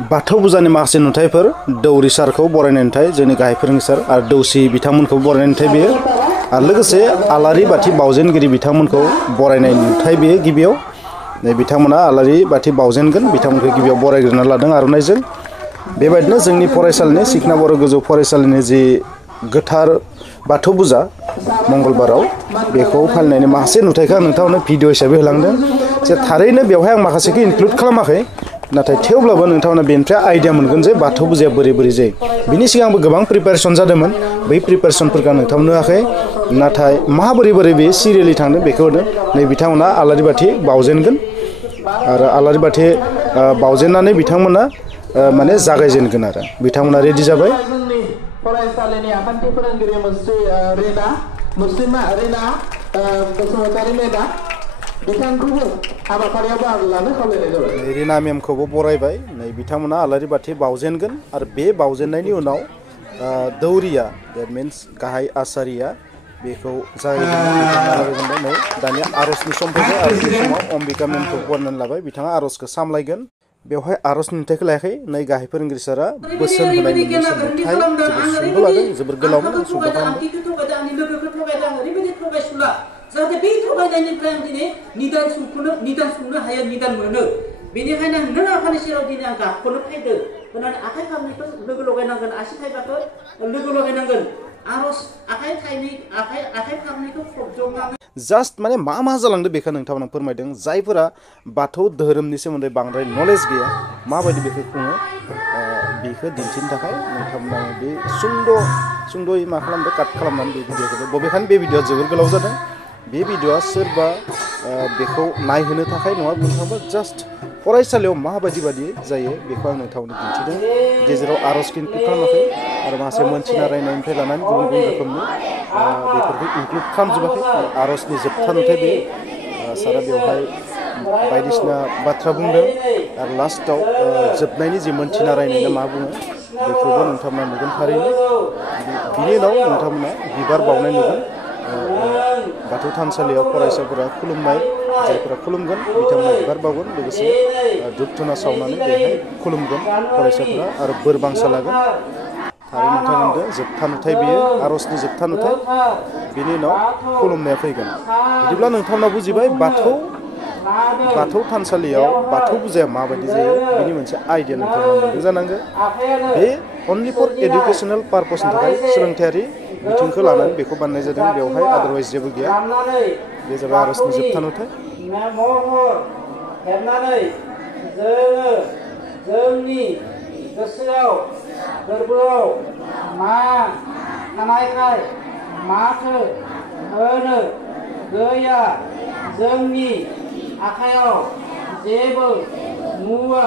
बाथौ फुजानि माखासे नुथायफोर दौरि सारखौ बरायनाय नुथाय जोंनि गाहाय फोरोंगिरि आरो दौसि बिथांमोनखौ बरायनाय नुथाय बेयो आरो लोगोसे आलारि बाथि बावजेनगिरि बिथांमोनखौ बरायनाय नुथाय बेयो गिबियाव बिथांमोना आलारि बाथि बावजेनगोन बिथांमोनखौ गिबियाव बरायग्रोना लादों आर'नाइजों बेबायदिनो जोंनि फरायसालिनि सिखना बर' गोजौ फरायसालिनि जि गोथार बाथौ फुजा मंगलबाराव बेखौ फालिनायनि माखासे नुथायखौ आं नोंथांमोननो भिडिअ हिसाबै होलांदों जे थारैनो बेवहाय आं माखासेखौ इनक्लुड खालामाखै नाथाय थेवब्लाबो नोंथांमोना बेनिफ्राय आइडिया मोनगोन जे बाथौ फुजाया बोरै बोरै जायो बिनि सिगां आंबो गोबां प्रिपारेसन जादोंमोन बै प्रिपारेसनफोरखौ आं नोंथांमोननो होआखै नाथाय माबोरै बोरै बे सिरियेलि थांदों बेखौ होदों नै बिथांमोना आलारि बाथि बावजेनगोन आरो आलारि बाथि बावजेननानै बिथांमोना माने जागायजेनगोन आरो बिथांमोना रेडि जाबाय फरायसालिनि आफादनि फोरोंगिरि मुस्लिमा रिना बसुमतारी मेदाम बिथांखौबो हाबाफारियाव बाहागो लानो खावलायनाय जाबाय। रिना मेमखौबो बरायबाय नै बिथांमोना आलारि बाथि बावजेनगोन आरो बे बावजेननायनि उनाव दौरिया देट मिन्स गाहाय आसारिया बेखौ जागायजेनबाय नै दानिया आर'जनि सम फैबाय आर'जनि समाव अम्बिका मेमखौ बरायनानै लाबाय बिथाङा आर'जखौ सामलायगोन बेवहाय आर'जनि नुथायखौ लायाखै नै गाहाय फोरोंगिरि सारा बोसोन होनाय मोननैसो नुथाय जोबोर सुंद' लादों जोबोर गोलावमोन सुंद' खालामदों जाहाथे बे थगायनायनिफ्राय आं दिनै निदान संनो हायो निदान मोनो बेनिखायनो नों आफानि सेराव दिनै आं गाबखौनो फैदों होननानै आखाइ फारनैखौ लोगो लगायनांगोन आसि थाइबाखौ लोगो लगायनांगोन आर'ज आखाइ फारनैखौ फबजोबनानै जास्ट माने मा जालांदों बेखौ नोंथांमोना फोरमायदों जायफोरा बाथौ धोरोमनि सोमोन्दै बांद्राय नलेज गैया माबायदि बेखौ खुङो बेखौ दिन्थिनो थाखाय नोंथांमोना बे सुंद'यै मा खालामदों काट खालामनानै बे भिडिअखौ बबेखानि बे भिडिअआ जोबोर गोलाव जादों बे भिडिअआ सोरबा बेखौ नायहोनो थाखाय नङा बुंनो थाङोबा जास्ट फरायसालियाव माबायदि जायो बेखौ आं नोंथांमोननो दिन्थिदों गेजेराव आर'जखौ इनक्लुड खालामाखै आरो माखासे मोनथिना रायनायनिफ्राय लानानै गुबुन रोखोमनि बेफोरखौ इनक्लुड खालामजोबाखै आर'जनि जोबथा नुथाय बे सारा बेवहाय बायदिसिना बाथ्रा बुंदों आरो लास्टआव जोबनायनि जि मोनथिना रायनाय मा बुङो बेखौबो नोंथांमोना नुगोन थारैनो बिनि उनाव नोंथांमोना बिबार बावनाय नुगोन बाथौ थानसालियाव फरायसाफोरा खुलुमनाय जायफोरा खुलुमगोन बिथांमोना बिबार बावगोन लोगोसे धुप धुना सावनानै बेहाय खुलुमगोन फरायसाफोरा आरो बोर बांसा लागोन थारै नोंथांमोनदो जोबथा नुथाय बियो आर'जनि जोबथा नुथाय बिनि उनाव खुलुमनाया फैगोन बिदिब्ला नोंथांमोना बुजिबाय बाथौ थानसालियाव बाथौ फुजाया माबायदि जायो बिनि मोनसे आइडिया नोंथांमोना मोनदों जानांगौ बे अनलि फर एडुकेसनेल पारपसनि थाखाय सोलोंथायारि बिथिंखौ लानानै बेखौ बानायनाय जादों बेवहाय आदारवाइज जेबो गैया बे जाबाय आर'जनि जोबथा नुथाय जोंनि गोसोआव गोरबोआव मा थानायखाय माथो होनो गैया जोंनि आखायाव जेबो मुवा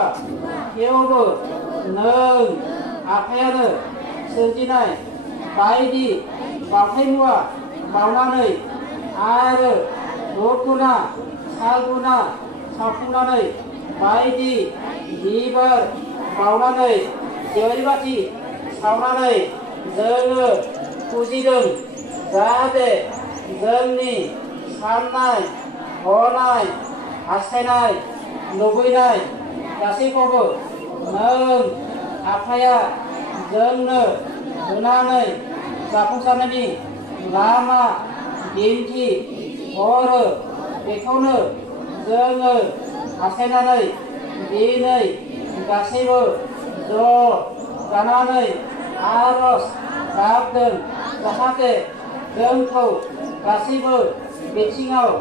थेवबो नों आफायानो सोरजिनाय बायदि बावथाय मुवा बावनानै आरो धुप-धुना साल-धुना सावफुंनानै बायदि बिबार बावनानै जेवारि बाथि सावनानै जोङो फुजिदों जाहाथे जोंनि साननाय हनाय हास्थायनाय लुबैनाय गासैखौबो नों आफाया जोंनो होनानै जाफुंसारनायनि लामा दिन्थि हरो बेखौनो जोङो हास्थायनानै दिनै गासैबो ज' जानानै आर'ज गाबदों जाहाथे जोंखौ गासैबो बिथिङाव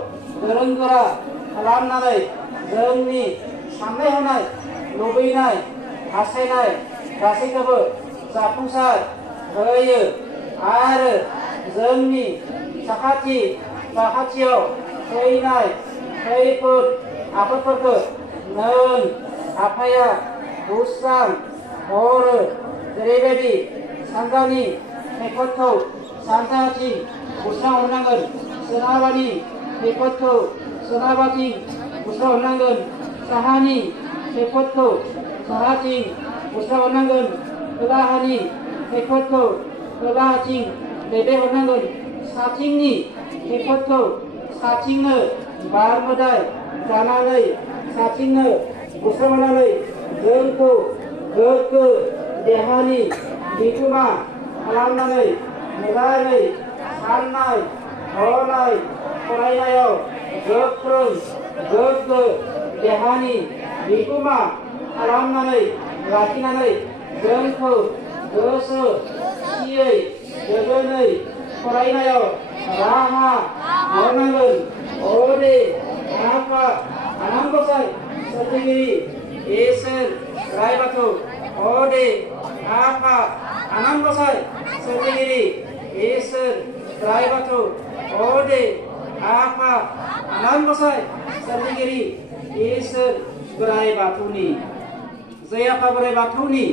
गोरों गोरा खालामनानै जोंनि साननाय हनाय लुबैनाय हास्थायनाय गासैखौबो जाफुंसार होयो आरो जोंनि साखाथियाव फैनाय खैफोद आफोदफोरखौ नों आफाया बोस्रां हरो जेरैबायदि सानजानि खैफोदखौ सानजाथिं बोस्रांहरनांगोन सोनाबानि खैफोदखौ सोनाबाथिं बोस्रांहरनांगोन साहानि खैफोदखौ साहाथिं बोस्रांहरनांगोन खोलाहानि खैफोदखौ खोलाहाथिं दैथायहरनांगोन साथिंनि खैफोदखौ साथिंनो बार मोदाय जानानै साथिंनो बोस्रांहरनानै जोंखौ गोग्गो देहानि बिगोमा खालामनानै मोजाङै साननाय हनाय फरायनायाव गोख्रों गोग्गो देहानि बिगोमा खालामनानै लाखिनानै जोंखौ गोसो खुसियै गोजोनै फरायनायाव राहा हरनांगोन अदे आफा आनान गसाइ सोरजिगिरि इसोर राय बाथौ अदे आफा आनान गसाइ सोरजिगिरि इसोर राय बाथौ अदे आफा आनान गसाइ सोरजिगिरि इसोर बोराइ बाथौनि जय आफा बोराइ बाथौनि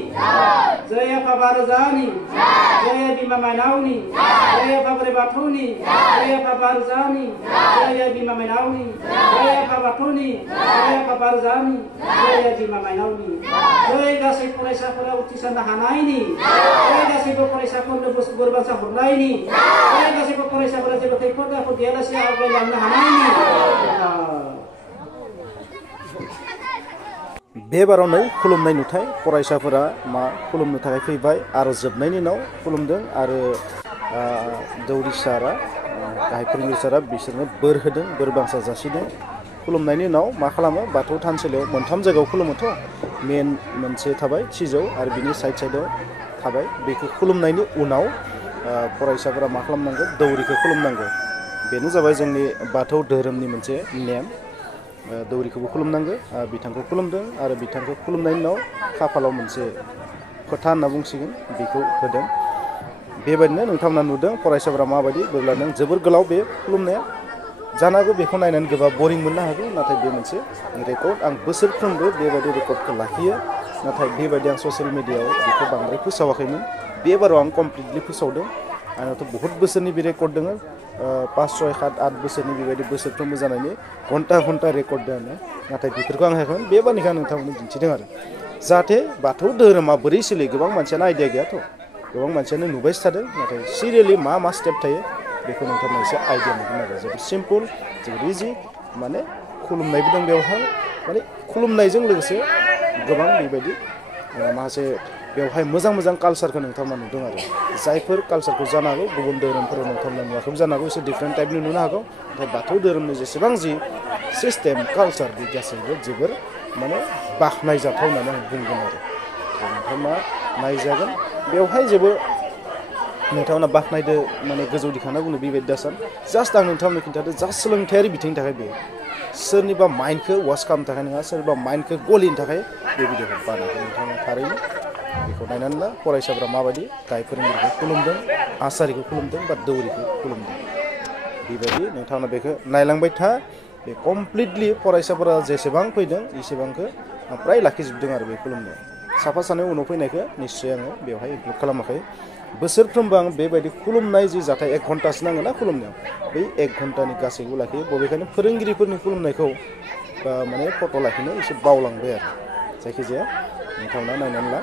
जय आफा बारजानि जय बिमा माइनावनि जय आफा बोराइ बाथौनि जय आफा बारजानि जय बिमा माइनावनि जय आफा बाथौनि जय आफा बारजानि जय बिमा माइनावनि जय गासै फरायसाफोरा उथ्रिसारनो हानायनि जय गासैबो फरायसाफोरनो बोर बान्सा हरनायनि जय गासैबो फरायसाफोरा जेबो खैफोद आफोद गैयालासे आवगायलांनो हानायनि बे बारावनो खुलुमनाय नुथाय फरायसाफोरा मा खुलुमनो थाखाय फैबाय आरो जोबनायनि उनाव खुलुमदों आरो दौरि सारा गाहाय फोरोंगिरि सारा बिसोरनो बोर होदों बोर बांसा जासिदों खुलुमनायनि उनाव मा खालामो बाथौ थानसालियाव मोनथाम जायगायाव खुलुमोथ' मेन मोनसे थाबाय सिजौ आरो बिनि साइडआव थाबाय बेखौ खुलुमनायनि उनाव फरायसाफोरा मा खालामनांगौ दौरिखौ खुलुमनांगौ बेनो जाबाय जोंनि बाथौ धोरोमनि मोनसे नेम दौरिखौबो खुलुमनांगौ बिथांखौ खुलुमदों आरो बिथांखौ खुलुमनायनि उनाव खाफालाव मोनसे फोथा होनना बुंसिगोन बेखौ होदों बेबायदिनो नोंथांमोना नुदों फरायसाफोरा माबायदि बोरलादों जोबोर गोलाव बे खुलुमनाया जानो हागौ बेखौ नायनानै गोबां बरिं मोननो हागौ नाथाय बे मोनसे रेकर्ड आं बोसोरफ्रोमबो बेबायदि रेकर्डखौ लाखियो नाथाय बेबायदि आं ससियेल मिडियायाव बेखौ बांद्राय फोसावाखैमोन बे बाराव आं कमप्लिटलि फोसावदों आंनावथ' बहुत बोसोरनि बे रेकर्ड दङ 5, 6, 7, 8 बोसोरनि बेबायदि बोसोरफ्रोमबो जानायनि घन्टा रेकर्ड दङ नाथाय बेफोरखौ आं हायाखैमोन बे बारनिखौ आं नोंथांमोननो दिन्थिदों आरो जाहाथे बाथौ धोरोमा बोरै सोलियो गोबां मानसियानो आइडिया गैयाथ' गोबां मानसियानो नुबायसो थादों नाथाय सिरियेलि मा स्टेप थायो बेखौ नोंथांमोना एसे आइडिया मोनगोन आरो जोबोद सिम्पल जोबोद इजि माने खुलुमनायबो दं बेवहाय माने खुलुमनायजों लोगोसे गोबां बेबायदि माखासे बेवहाय मोजां कालसारखौ नोंथांमोना नुदों आरो जायफोर कालसारखौ जानो हागौ गुबुन धोरोमफोराव नोंथांमोना नुवाखैबो जानो हागौ एसे डिफारेन्ट टाइपनि नुनो हागौ नाथाय बाथौ धोरोमनि जेसेबां जि सिस्टेम कालसार बे गासैबो जोबोर माने बाख्नायजाथाव होननानै आं बुंगोन आरो नोंथांमोना नायजागोन बेवहाय जेबो नोंथांमोना बाख्नायदो माने गोजौ दिखांना बुंनो बेबायदि दासान जास्ट आं नोंथांमोननो खिन्थादो जास्ट सोलोंथायारि बिथिंनि थाखाय बे सोरनिबा माइन्डखौ वाश खालामनो थाखाय नङा सोरनिबा माइन्डखौ गलिनो थाखाय बे भिडिअखौ बानायदों नोंथांमोना थारैनो बेखौ नायनानै ला फरायसाफोरा माबायदि गाहाय फोरोंगिरिखौ खुलुमदों आसारिखौ खुलुमदों बा दौरिखौ खुलुमदों बेबायदि नोंथांमोना बेखौ नायलांबाय था बे कमप्लिटलि फरायसाफोरा जेसेबां फैदों एसेबांखौ आं फ्राय लाखिजोबदों आरो बे खुलुमनायाव साफा सानै उनाव फैनायखौ निस्सय आङो बेवहाय इनक्लुड खालामाखै बोसोरफ्रोमबो आं बेबायदि खुलुमनाय जि जाथाय 1 घन्टासो नाङो ना खुलुमनायाव बै 1 घन्टानि गासैखौबो लाखियो बबेखानि फोरोंगिरिफोरनि खुलुमनायखौ माने फट' लाखिनो एसे बावलांबाय आरो जायखिजाया नोंथांमोना नायनानै ला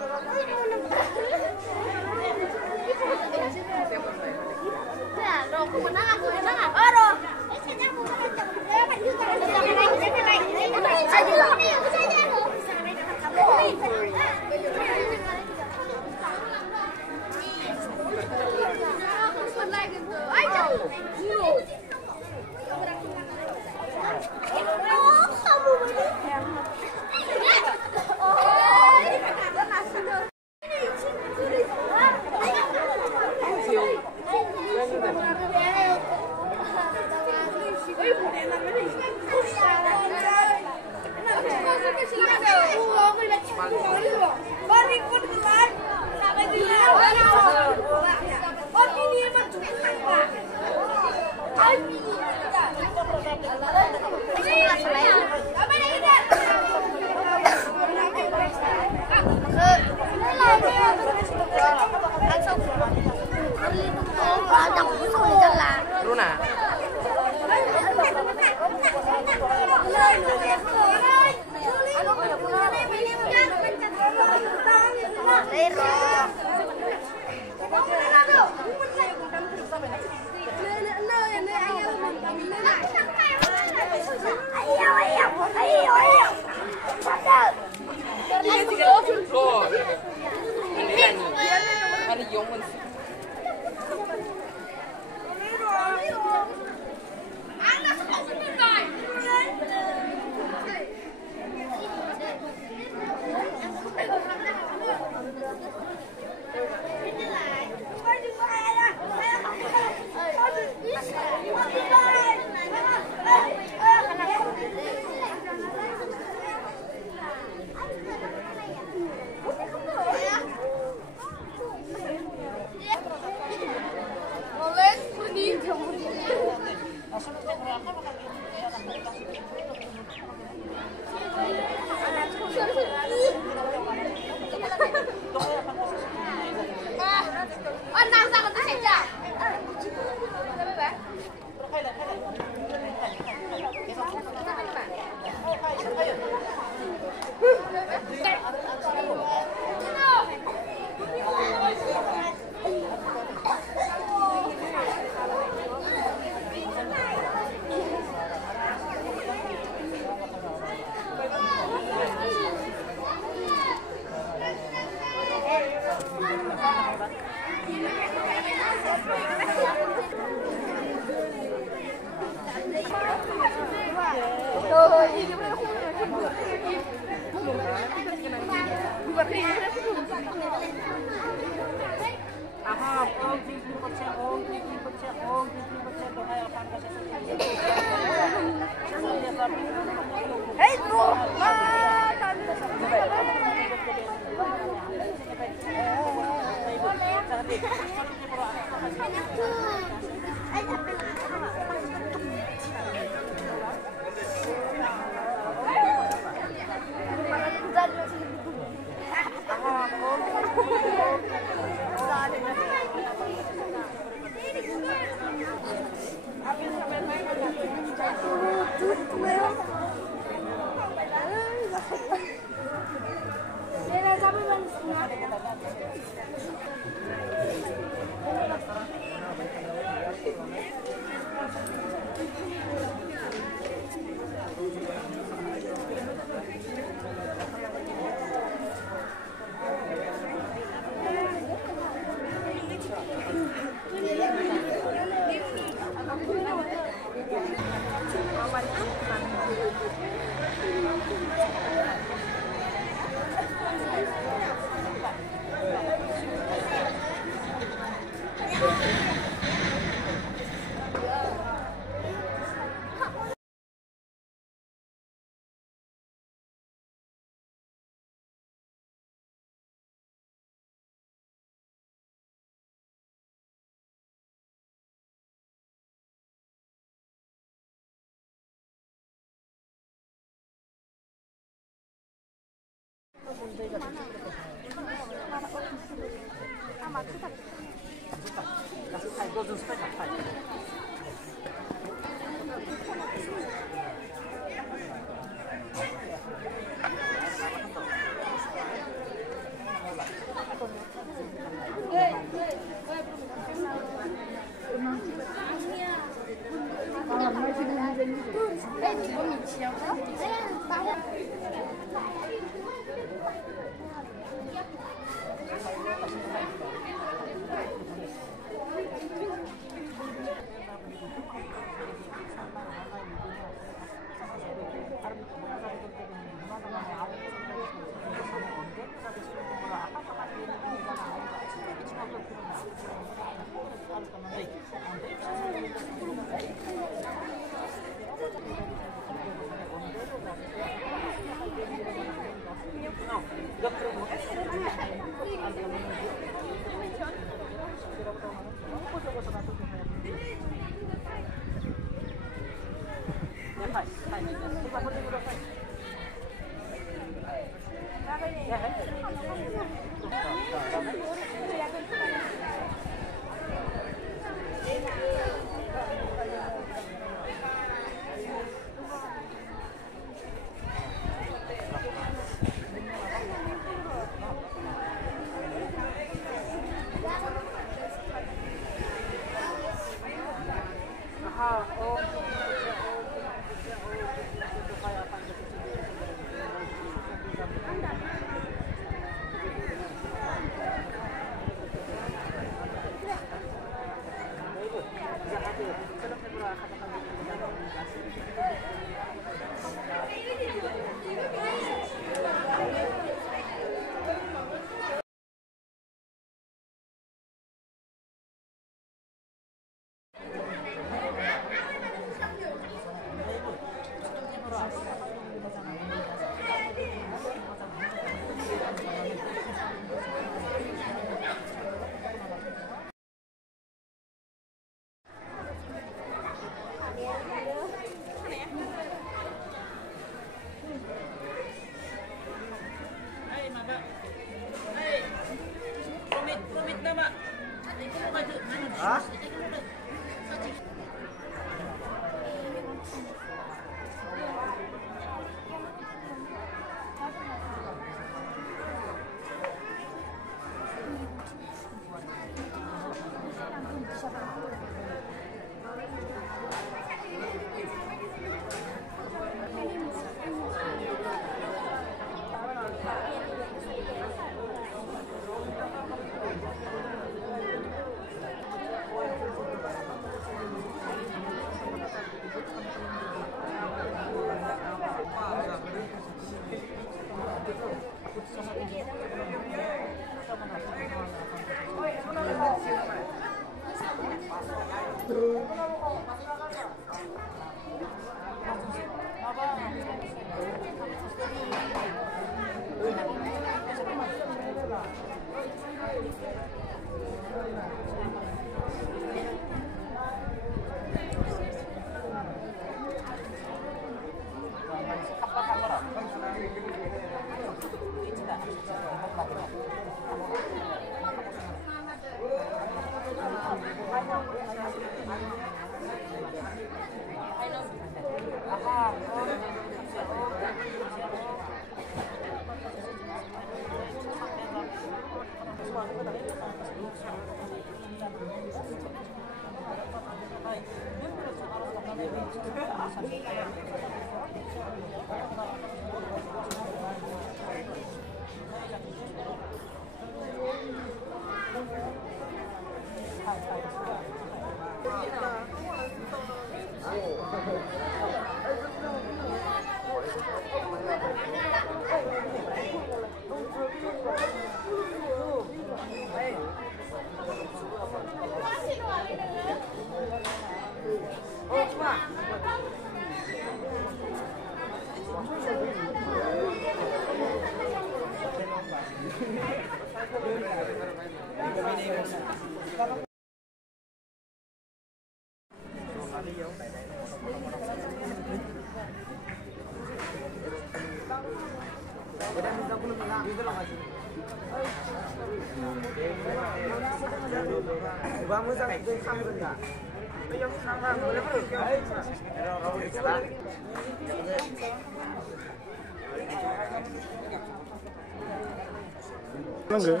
Nangge.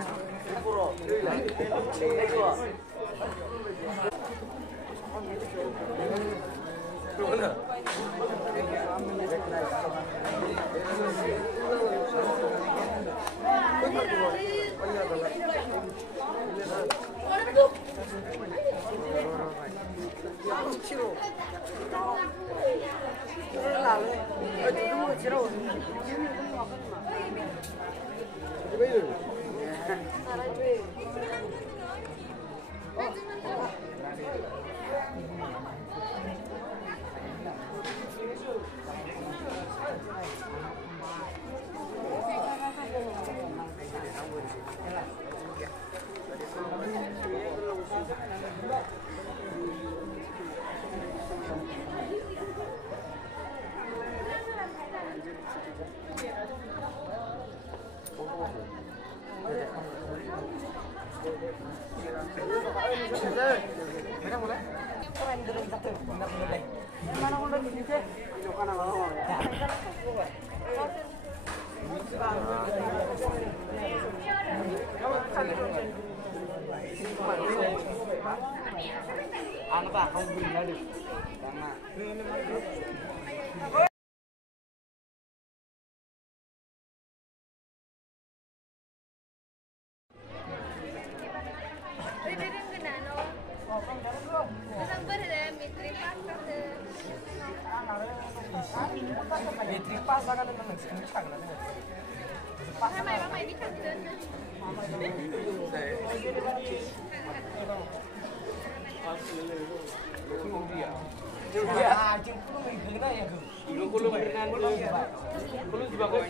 Ano ba? Kung bila dito. Tama. Metric pass akan ada nang sini cakap lah. Ramai di kantor. Ya, jeng puluh lebih na ya tu. Puluh berenang puluh juga kau.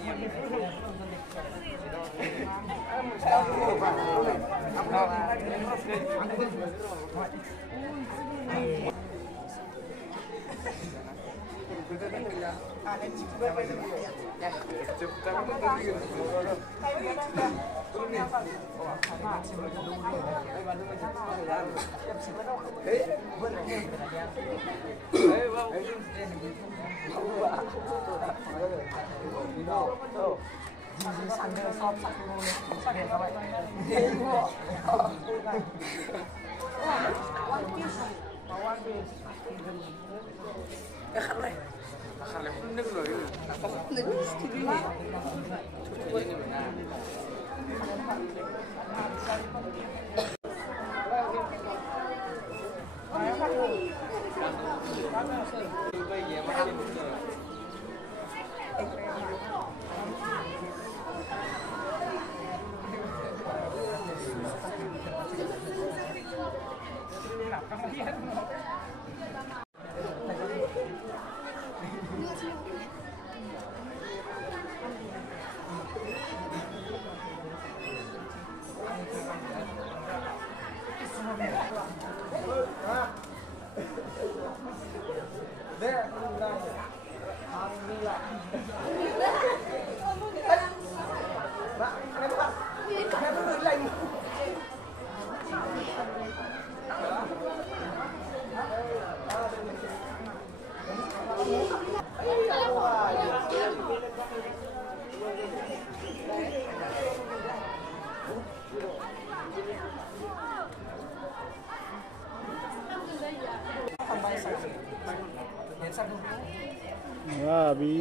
Ya, bi.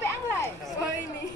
Bé ăn lại. Ôi mi.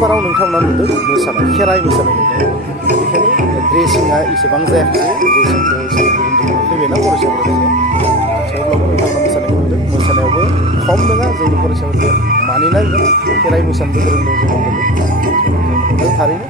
बाराव नोंथांमोना नुदों मोसानाय खेराइ मोसानाय नुदों बेखायनो ड्रेसिंआ एसेबां जायाखै ड्रेसिंखौ एसे गुबुन गुबुन फैबायना फरायसाफोरा थेवब्लाबो नोंथांमोना मोसानायखौ नुदों मोसानायावबो खम नङा जोंनि फरायसाफोरखौ मानिनांगोन खेराइ मोसानोबो गोरों दं जोंनावबो थारैनो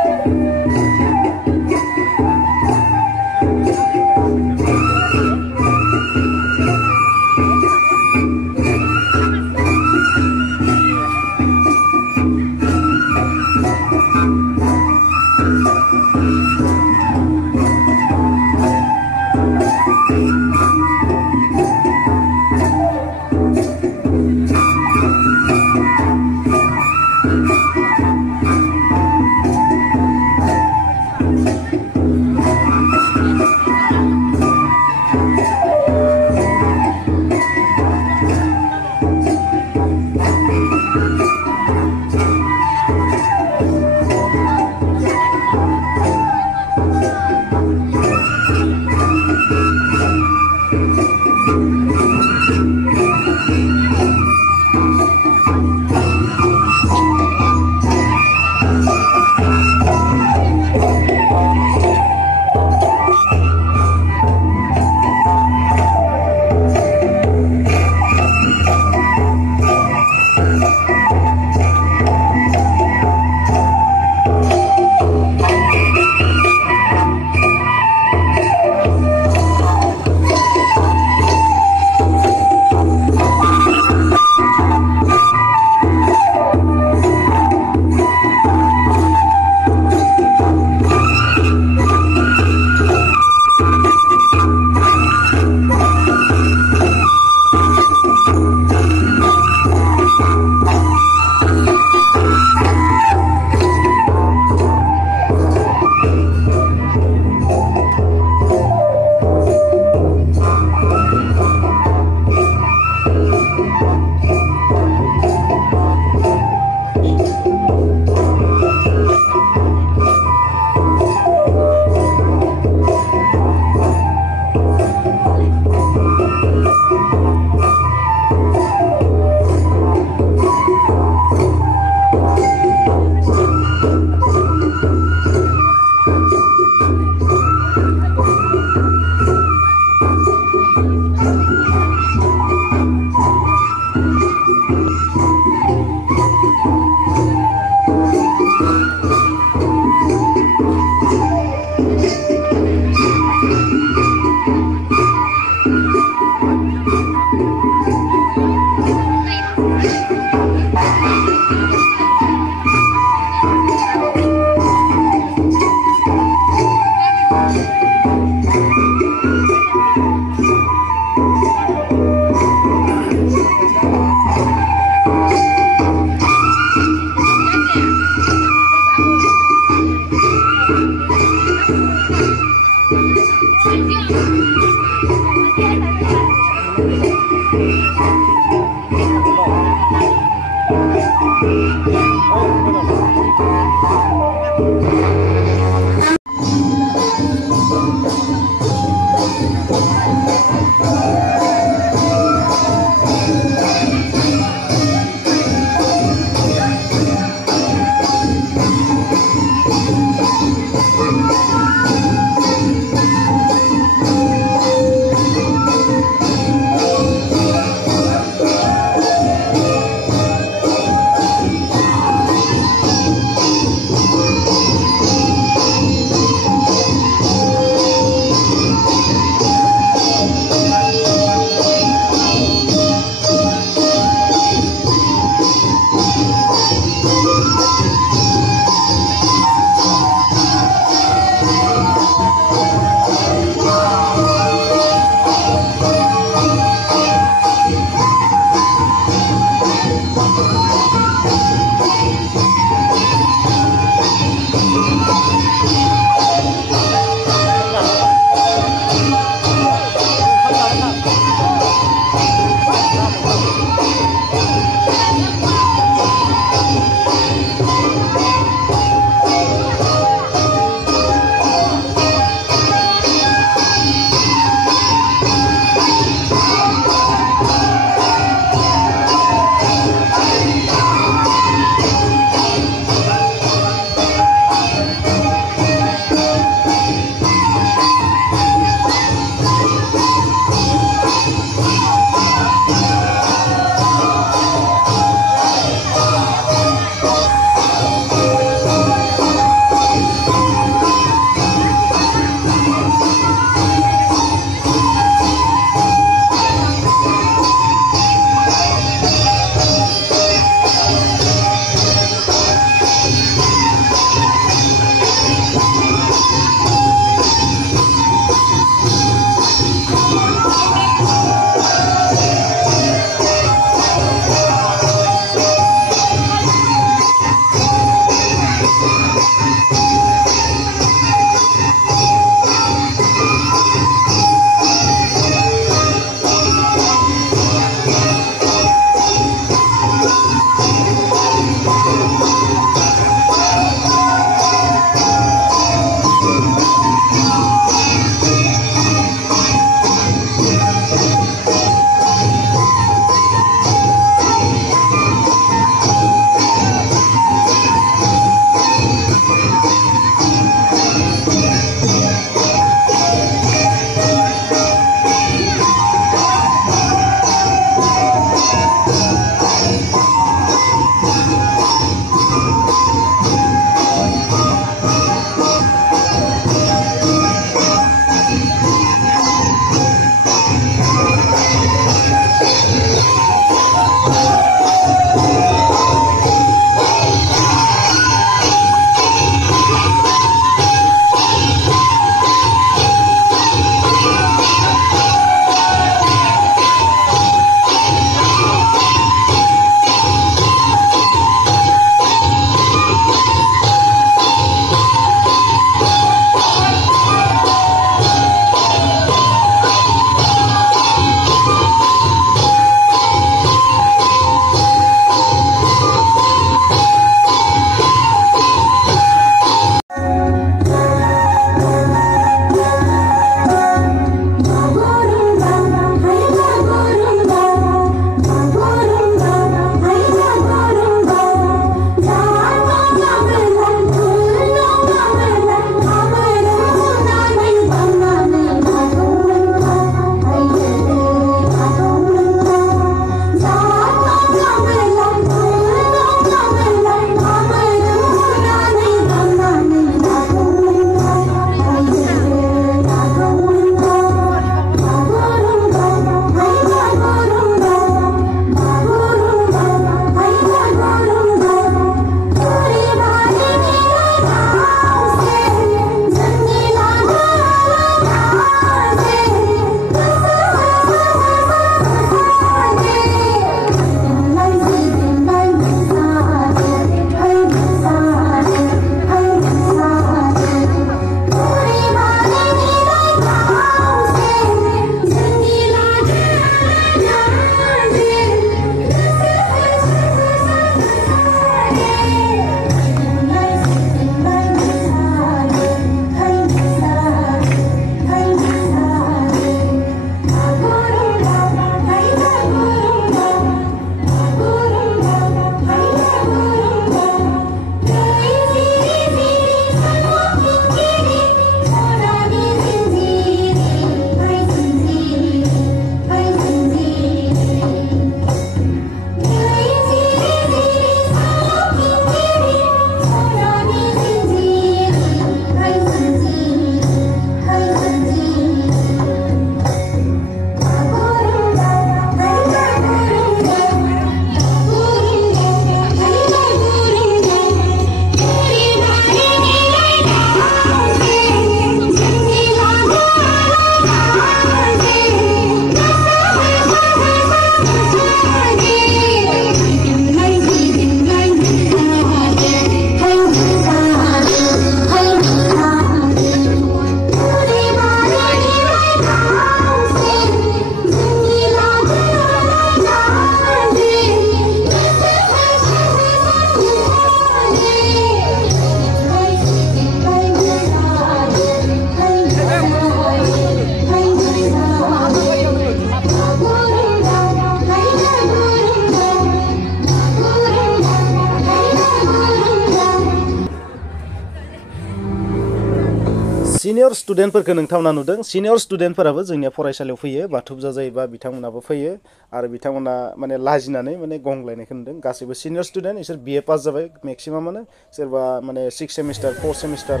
सिनियर स्टुडेन्टफोरखौ नोंथांमोना नुदों सिनियर स्टुडेन्टफोराबो जोंनिया फरायसालियाव फैयो बाथौ फुजा जायोबा बिथांमोनाबो फैयो आरो बिथांमोना माने लाजिनानै माने गंग्लायनायखौ नुदों गासैबो सिनियर स्टुडेन्ट बिसोर BA पास जाबाय मेक्सिमामानो सोरबा माने 6 सेमिस्टार 4 सेमिस्टार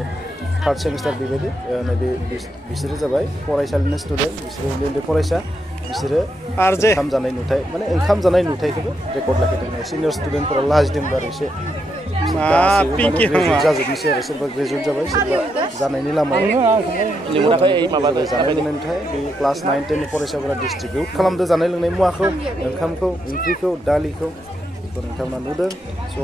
3rd सेमिस्टार बेबायदि बिसोरो जाबाय फरायसालिनि स्टुडेन्ट बिसोरो उन्दै उन्दै फरायसा बिसोरो ओंखाम जानाय नुथाय माने ओंखाम जानाय नुथायखौबो रेकर्ड लाखिदों सिनियर स्टुडेन्टफोरा लाजिदों आरो एसे पिंकि जाजोबनोसै आरो सोरबा ग्रेजुवेट जाबाय सोरबा जानायनि लामायाव जानाय लोंनायनिफ्राय बे क्लास 9 10 नि फरायसाफोरा डिस्ट्रिबिउट खालामदों जानाय लोंनाय मुवाखौ ओंखामखौ ओंख्रिखौ दालिखौ बेखौ नोंथांमोना नुदों स'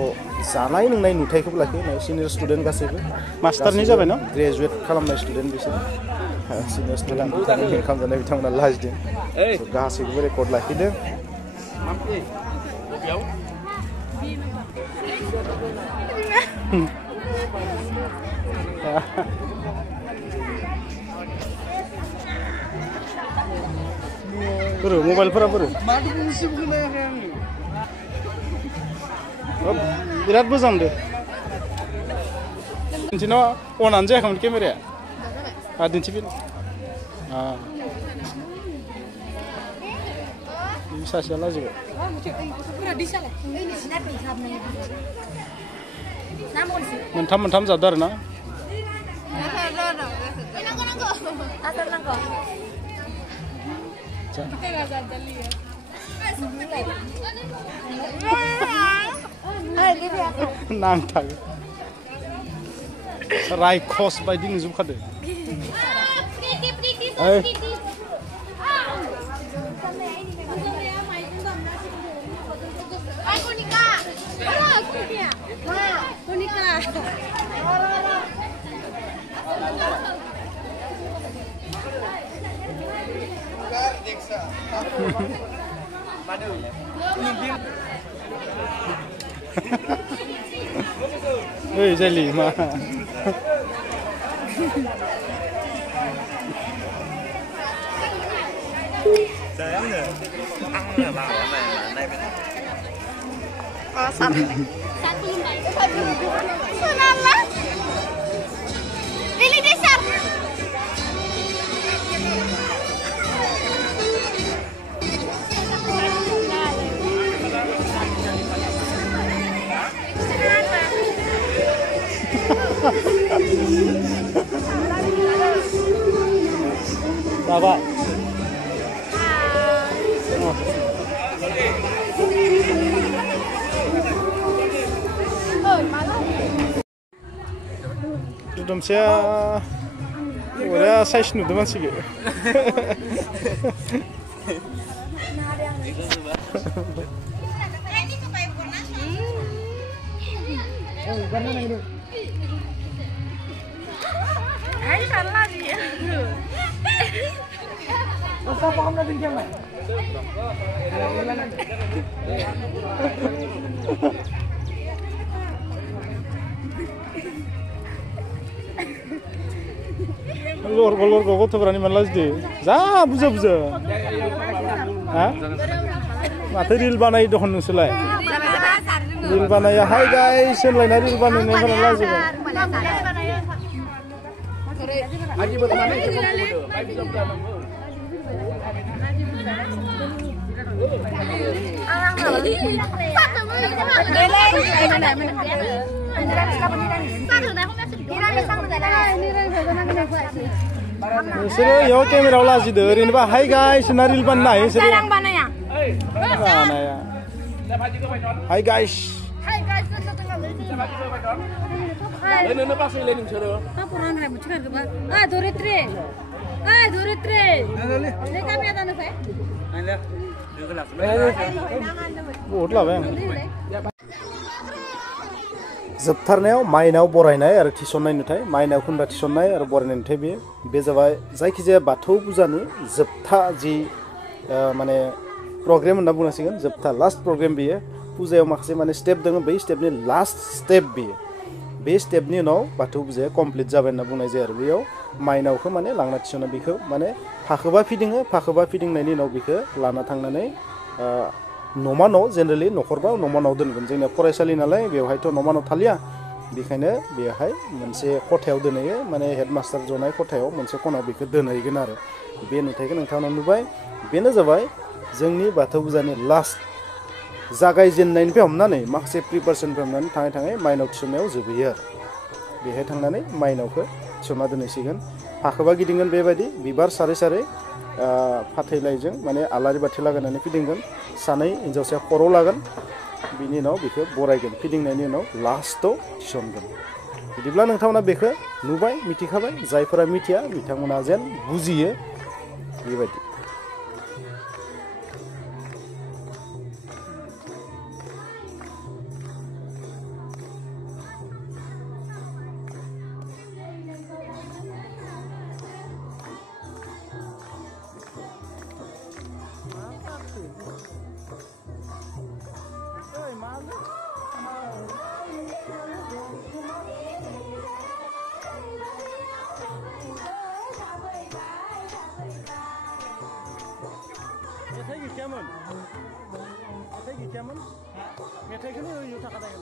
जानाय लोंनाय नुथायखौबो लाखियो सिनियर स्टुडेन्ट गासैबो मास्टारनि जाबाय ना ग्रेजुवेट खालामनाय स्टुडेन्ट बिसोर सिनियर स्टुडेन्ट ओंखाम जानाय बिथांमोना लाजिदों गासैखौबो रेकर्ड लाखिदों बोरो मबाइलफोरा बोरो बिराद मोजां दे दिन्थिनाव अनानो जायाखैमोन केमेराया दिन्थिफिन सासेया लाजिबाय मोनथाम जादों आरो ना नांथारो रायखस बायदि नुजोबखादों Oi, Jeli, ma. Bapak. Dudumnya udah size nih teman sih. Lor gotofोरानो मानला जुदि जा बुजा हा माथो रिल बानाय दखन नोंसोरलाय रिल बानाया हाय गाइस होनलायना रिल बानायनायफोरा लाजिबाय नोंसोरो याव केमेरायाव लाजिदो ओरैनोबा हाय गाइस होनना रिल बानायनो हायो नोंसोरो बानाया हाय गाइस जोबथारनायाव माइनाव बरायनाय आरो थिसननाय नुथाय माइनाव खुन्दा थिसननाय आरो बरायनाय नुथाय बे जाबाय जायखिजाया बाथौ फुजानि जोबथा जि माने प्रग्राम होनना बुंनांसिगोन जोबथा लास्ट प्रग्राम बेयो फुजायाव माखासे माने स्टेप दङ बै स्टेपनि लास्ट स्टेप बेयो बे स्टेपनि उनाव बाथौ फुजाया कमप्लिट जाबाय होनना बुंनाय जायो आरो बेयाव माइनावखौ माने लांना थिसनो बेखौ माने फाखोबा फिदिंनायनि उनाव बेखौ लाना थांनानै न'मा न' जेनेरेलि न'खरबा न'मा न' दोनगोन जोंनिया फरायसालि नालाय बेवहायथ' न'मा न' थालिया बेखायनो बेहाय मोनसे खथायाव दोनहैयो माने हेडमास्टार जनाय खथायाव मोनसे खनायाव बेखौ दोनहैगोन आरो बे नुथायखौ नोंथांमोना नुबाय बेनो जाबाय जोंनि बाथौ फुजानि लास्ट जागायजेननायनिफ्राय हमनानै माखासे प्रिपारेसननिफ्राय हमनानै थाङै थाङै माइनाव थिसननायाव जोबहैयो आरो बेहाय थांनानै माइनावखौ थिसनना दोनहैसिगोन फाखोबा गिदिंगोन बेबायदि बिबार सारै सारै फाथैलाइजों माने आलारि बाथि लागायनानै फिदिंगोन सानै हिन्जावसाया खर' लागोन बिनि उनाव बेखौ बरायगोन फिदिंनायनि उनाव लास्टआव थिसनगोन बिदिब्ला नोंथांमोना बेखौ नुबाय मिथिखाबाय जायफोरा मिथिया बिथांमोना जेन बुजियो बेबायदि मेथाइखौनो होयो थाखादाय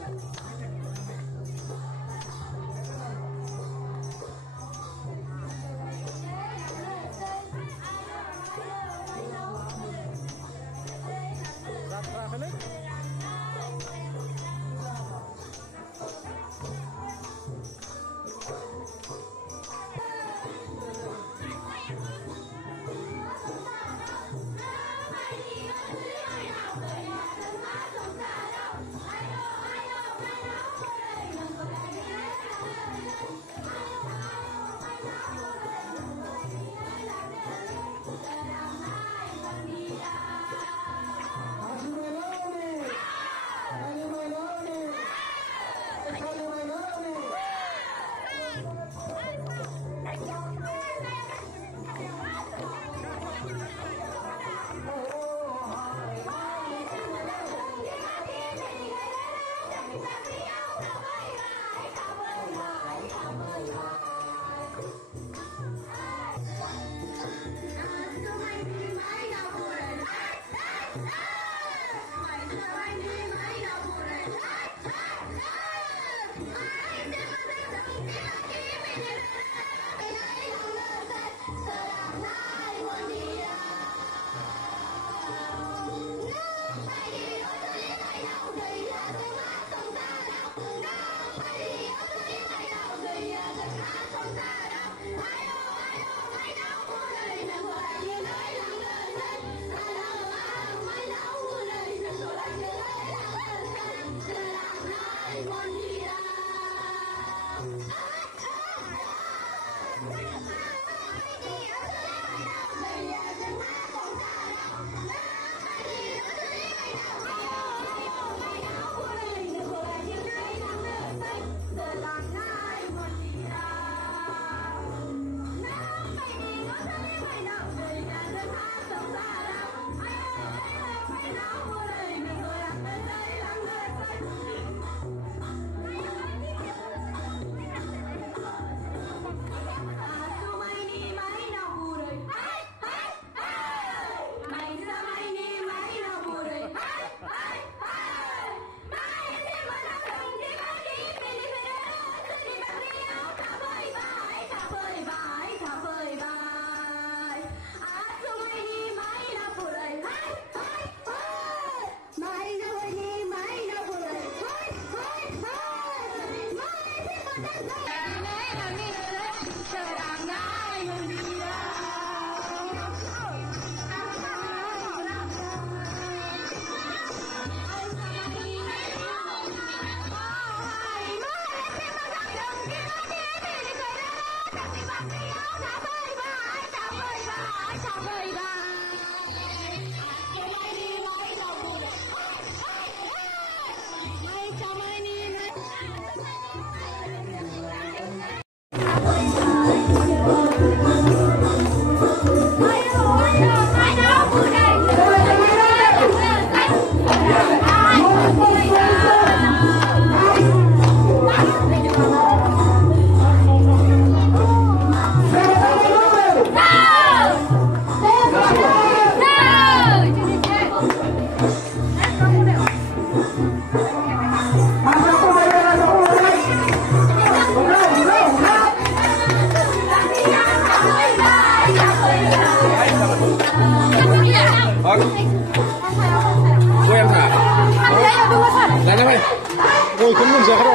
बेखौनो मोनजायाखै र'